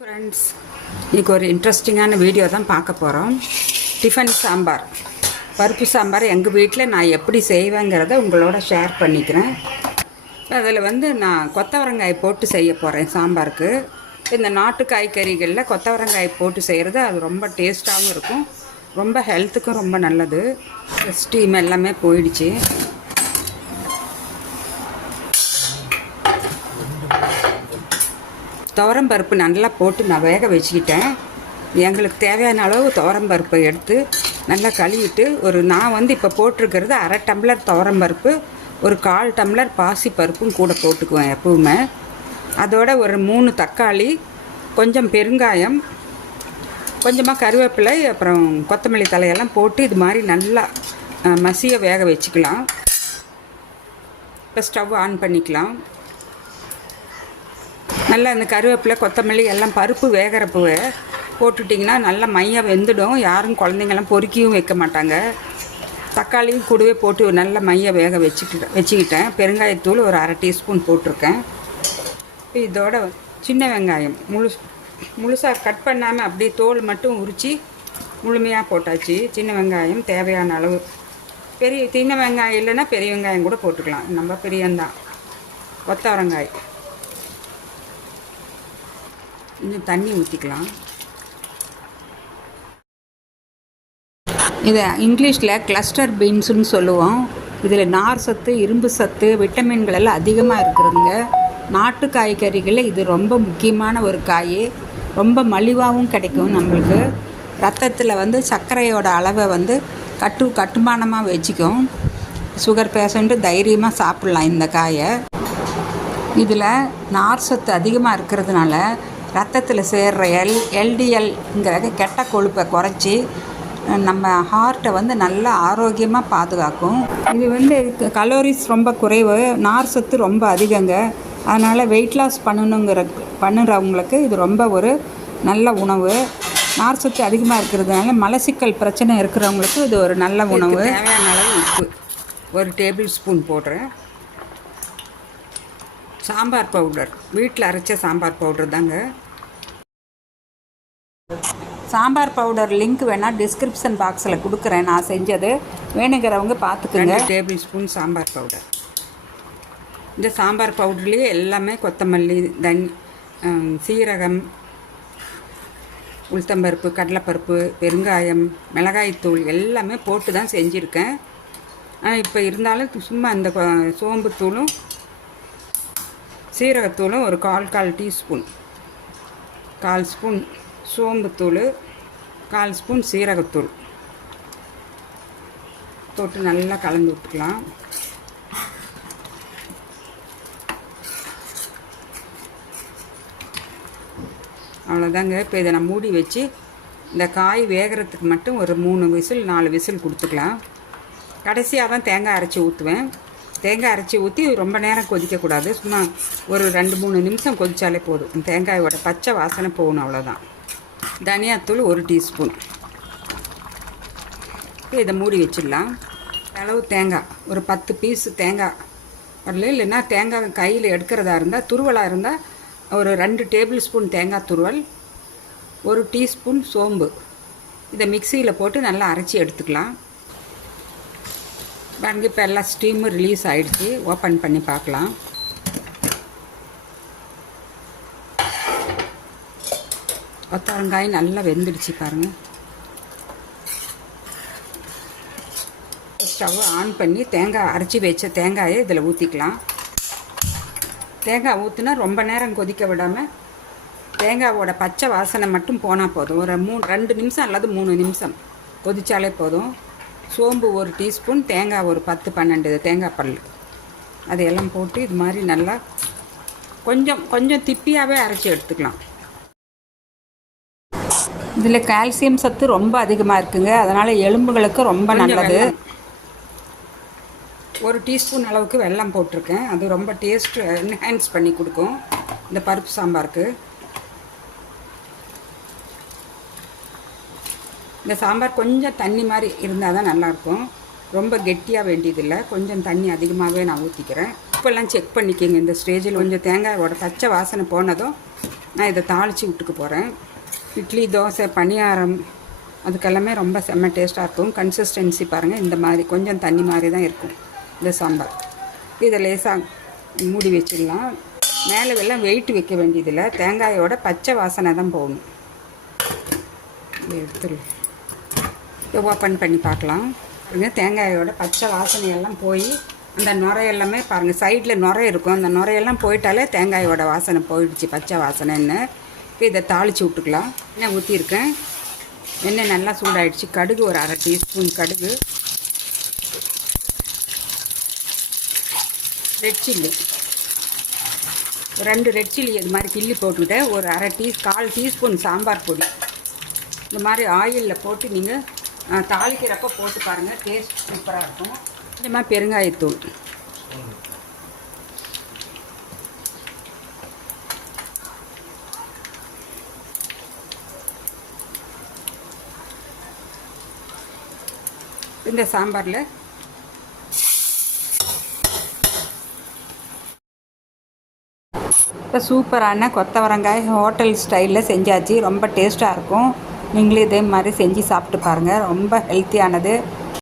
Friends, இன்றைக்கி ஒரு இன்ட்ரெஸ்டிங்கான வீடியோ தான் பார்க்க போகிறோம். டிஃபன் சாம்பார், பருப்பு சாம்பார் எங்கள் வீட்டில் நான் எப்படி செய்வேங்கிறத உங்களோட ஷேர் பண்ணிக்கிறேன். அதில் நான் கொத்தவரங்காய் போட்டு செய்ய போகிறேன் சாம்பாருக்கு. இந்த நாட்டு காய்கறிகளில் கொத்தவரங்காய் போட்டு செய்கிறது அது ரொம்ப டேஸ்ட்டாகவும் இருக்கும், ரொம்ப ஹெல்த்துக்கும் ரொம்ப நல்லது. ஸ்டீம் எல்லாமே போயிடுச்சு. துவரம்பருப்பு நல்லா போட்டு நான் வேக வச்சுக்கிட்டேன். எங்களுக்கு தேவையான அளவு துவரம்பருப்பை எடுத்து நல்லா கழுவிட்டு நான் இப்போ போட்டிருக்கிறது 1/2 டம்ளர் துவரம்பருப்பு, ஒரு 1/4 டம்ளர் பாசி பருப்பும் கூட போட்டுக்குவேன் எப்பவுமே. அதோட ஒரு 3 தக்காளி, கொஞ்சம் பெருங்காயம், கொஞ்சமாக கருவேப்பிலை, அப்புறம் கொத்தமல்லி தலையெல்லாம் போட்டு இது மாதிரி நல்லா மசிய வேக வச்சுக்கலாம். இப்போ ஸ்டவ் ஆன் பண்ணிக்கலாம். நல்லா இந்த கருவேப்பிலை கொத்தமல்லி எல்லாம் பருப்பு வேகிறப்பவே போட்டுட்டிங்கன்னா நல்லா மையம் வெந்துடும். யாரும் குழந்தைங்கள்லாம் பொறுக்கியும் வைக்க மாட்டாங்க. தக்காளியும் கூடவே போட்டு நல்ல மைய வேக வச்சுக்கிட்டேன். பெருங்காயத்தூள் ஒரு 1/2 டீஸ்பூன் போட்டிருக்கேன். இதோட சின்ன வெங்காயம் முழுசாக கட் பண்ணாமல் அப்படியே தோல் மட்டும் உரித்து முழுமையாக போட்டாச்சு. சின்ன வெங்காயம் தேவையான அளவு. சின்ன வெங்காயம் இல்லைன்னா பெரிய வெங்காயம் கூட போட்டுக்கலாம், நம்ம பெரியந்தான். கொத்தவரங்காய் கொஞ்சம் தண்ணி ஊற்றிக்கலாம். இதை இங்கிலீஷில் கிளஸ்டர் பீன்ஸுன்னு சொல்லுவோம். இதில் நார் சத்து, இரும்பு சத்து, விட்டமின்கள் எல்லாம் அதிகமாக இருக்கிறதுங்க. நாட்டு காய்கறிகளில் இது ரொம்ப முக்கியமான ஒரு காய். ரொம்ப மலிவாகவும் கிடைக்கும். நம்மளுக்கு ரத்தத்தில் சர்க்கரையோட அளவை கட்டுமானமாக வச்சுக்கும். சுகர் பேஷண்ட்டு தைரியமாக சாப்பிட்லாம் இந்த காயை. இதில் நார் சத்து அதிகமாக இருக்கிறதுனால ரத்தத்தில் சேர்கிற எல்டிஎல்ங்கிற கெட்ட கொழுப்பை குறைச்சி நம்ம ஹார்ட்டை நல்லா ஆரோக்கியமாக பாதுகாக்கும். இது கலோரிஸ் ரொம்ப குறைவு, நார் சத்து ரொம்ப அதிகங்க. அதனால் வெயிட் லாஸ் பண்ணுறவங்களுக்கு இது ரொம்ப ஒரு நல்ல உணவு. நார் சத்து அதிகமாக இருக்கிறதுனால மலச்சிக்கல் பிரச்சனை இருக்கிறவங்களுக்கு இது ஒரு நல்ல உணவு. தேவையான அளவு உப்பு ஒரு டேபிள் ஸ்பூன் போடுறேன். சாம்பார் பவுடர், வீட்டில் அரைச்ச சாம்பார் பவுடர் தாங்க. சாம்பார் பவுடர் லிங்க் வேணால் டிஸ்கிரிப்ஷன் பாக்ஸில் கொடுக்குறேன், நான் செஞ்சது. வேணுங்கிறவங்க பார்த்துக்குங்க. Table spoon sambar powder. இந்த சாம்பார் பவுடர்லேயே எல்லாமே கொத்தமல்லி, சீரகம், உளுத்தம்பருப்பு, கடலைப்பருப்பு, பெருங்காயம், மிளகாய்த்தூள் எல்லாமே போட்டு தான் செஞ்சுருக்கேன். ஆனால் இப்போ இருந்தாலும் சும்மா இந்த சோம்புத்தூளும் சீரகத்தூளும் ஒரு 1/4 டீஸ்பூன், 1/4 ஸ்பூன் சோம்புத்தூள், 1/4 ஸ்பூன் சீரகத்தூள் போட்டு நல்லா கலந்து விட்டுக்கலாம். அவ்வளோதாங்க. இப்போ இதை நான் மூடி வச்சு இந்த காய் வேகிறதுக்கு மட்டும் ஒரு 3 விசில் 4 விசில் கொடுத்துக்கலாம். கடைசியாக தான் தேங்காய் அரைச்சி ஊற்றுவேன். தேங்காய் அரைச்சி ஊற்றி ரொம்ப நேரம் கொதிக்கக்கூடாது. சும்மா ஒரு 2-3 நிமிஷம் கொதித்தாலே போதும். தேங்காயோட பச்சை வாசனை போகணும், அவ்வளோதான். தனியாத்தூள் 1 டீஸ்பூன். இதை மூடி வச்சிடலாம். அளவு தேங்காய் ஒரு 10 பீஸு தேங்காய் வரல. இல்லைன்னா தேங்காய் கையில் எடுக்கிறதா இருந்தால், துருவலாக இருந்தால் ஒரு 2 டேபிள் ஸ்பூன் தேங்காய் துருவல், 1 டீஸ்பூன் சோம்பு. இதை மிக்சியில் போட்டு நல்லா அரைச்சி எடுத்துக்கலாம். பாருங்க, இப்போ எல்லாம் ஸ்டீமு ரிலீஸ் ஆகிடுச்சு. ஓப்பன் பண்ணி பார்க்கலாம். கொத்தவரங்காய் நல்லா வெந்துடுச்சு பாருங்கள். ஸ்டவ் ஆன் பண்ணி தேங்காய் அரைச்சி வச்ச தேங்காயை இதில் ஊற்றிக்கலாம். தேங்காய் ஊற்றினா ரொம்ப நேரம் கொதிக்க விடாமல் தேங்காவோட பச்சை வாசனை மட்டும் போனால் போதும். ஒரு 2 நிமிஷம் அல்லது 3 நிமிஷம் கொதித்தாலே போதும். சோம்பு 1 டீஸ்பூன், தேங்காய் ஒரு 10-12 தேங்காய் பல், அதையெல்லாம் போட்டு இது மாதிரி நல்லா கொஞ்சம் திப்பியாகவே அரைச்சி எடுத்துக்கலாம். இதில் கால்சியம் சத்து ரொம்ப அதிகமாக இருக்குங்க. அதனால் எலும்புகளுக்கு ரொம்ப நல்லது. 1 டீஸ்பூன் அளவுக்கு வெல்லம் போட்டிருக்கேன். அது ரொம்ப டேஸ்ட் என்ஹான்ஸ் பண்ணி கொடுக்கும் இந்த பருப்பு சாம்பாருக்கு. இந்த சாம்பார் கொஞ்சம் தண்ணி மாதிரி இருந்தால் தான் நல்லாயிருக்கும். ரொம்ப கெட்டியாக வேண்டியதில்லை, கொஞ்சம் தண்ணி அதிகமாகவே நான் ஊற்றிக்கிறேன். உப்பெல்லாம் செக் பண்ணிக்கோங்க. இந்த ஸ்டேஜில் கொஞ்சம் தேங்காயோட பச்சை வாசனை போனதும் நான் இதை தாளித்து விட்டுக்க போகிறேன். இட்லி, தோசை, பணியாரம் அதுக்கெல்லாமே ரொம்ப செம்ம டேஸ்ட்டாக இருக்கும். கன்சிஸ்டன்சி பாருங்கள், இந்த மாதிரி கொஞ்சம் தண்ணி மாதிரி தான் இருக்கும் இந்த சாம்பார். இதை லேசாக மூடி வச்சிடலாம். மேலே எல்லாம் வெயிட் வைக்க வேண்டியதில்லை. தேங்காயோட பச்சை வாசனை தான் போகணும். எடுத்துடலாம். இதை ஓப்பன் பண்ணி பார்க்கலாம். பாருங்கள், தேங்காயோட பச்சை வாசனையெல்லாம் போய் அந்த நுரை எல்லாமே பாருங்கள், சைடில் நுரை இருக்கும். அந்த நுரையெல்லாம் போயிட்டாலே தேங்காயோட வாசனை போயிடுச்சு, பச்சை வாசனைன்னு. இப்போ இதை தாளித்து விட்டுக்கலாம். எண்ணெய் ஊற்றிருக்கேன். எண்ணெய் நல்லா சூடாயிடுச்சு. கடுகு ஒரு 1/2 டீஸ்பூன் கடுகு, ரெட் சில்லி 2 ரெட் சில்லி இது மாதிரி கிள்ளி போட்டுக்கிட்டேன். ஒரு 1/4 டீஸ்பூன் சாம்பார் பொடி. இந்த மாதிரி ஆயிலில் போட்டு நீங்கள் தாளிக்கிறப்ப போட்டு பாருங்கள், டேஸ்ட் சூப்பராக இருக்கும். கொஞ்சமாக பெருங்காயத்தூள், இந்த சாம்பாரில் இப்போ சூப்பரான கொத்தவரங்காய் ஹோட்டல் ஸ்டைலில் செஞ்சாச்சு. ரொம்ப டேஸ்ட்டாக இருக்கும். நீங்களும் இதே மாதிரி செஞ்சு சாப்பிட்டு பாருங்கள். ரொம்ப ஹெல்த்தியானது.